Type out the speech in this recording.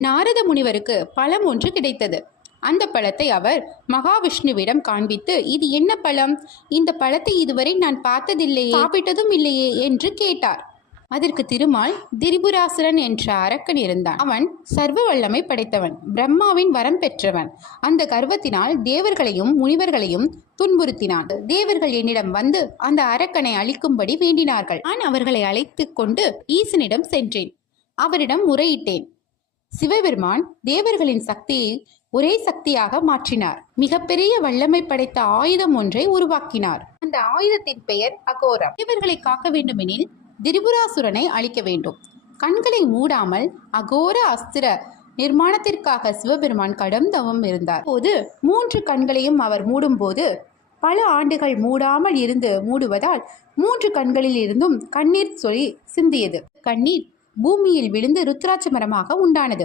நாரத முனிவருக்கு பழம் ஒன்று கிடைத்தது. அந்த பழத்தை அவர் மகாவிஷ்ணுவிடம் காண்பித்து, இது என்ன பழம்? இந்த பழத்தை இதுவரை நான் பார்த்ததில்லையே, சாப்பிட்டதும் இல்லையே என்று கேட்டார். அதற்கு திருமால், திரிபுராசுரன் என்ற அரக்கன் இருந்தான். அவன் சர்வ வல்லமை படைத்தவன், பிரம்மாவின் வரம் பெற்றவன். அந்த கர்வத்தினால் தேவர்களையும் முனிவர்களையும் துன்புறுத்தினான். தேவர்கள் என்னிடம் வந்து அந்த அரக்கனை அழிக்கும்படி வேண்டினார்கள். நான் அவர்களை அழைத்து கொண்டு ஈசனிடம் சென்றேன். அவரிடம் முறையிட்டேன். சிவபெருமான் தேவர்களின் சக்தியை ஒரே சக்தியாக மாற்றினார். மிகப்பெரிய வல்லமை படைத்த ஆயுதம் ஒன்றை உருவாக்கினார். அந்த ஆயுதத்தின் பெயர் அகோரம். தேவர்களை காக்க வேண்டுமெனில் திரிபுராசுரனை அழிக்க வேண்டும். கண்களை மூடாமல் அகோர அஸ்திர நிர்மாணத்திற்காக சிவபெருமான் கடும் தவம் இருந்தார். போது 3 கண்களையும் அவர் மூடும்போது பல ஆண்டுகள் மூடாமல் இருந்து மூடுவதால் 3 கண்களில் இருந்தும் கண்ணீர் சொறி சிந்தியது. கண்ணீர் பூமியில் விழுந்து ருத்ராட்ச மரமாக உண்டானது.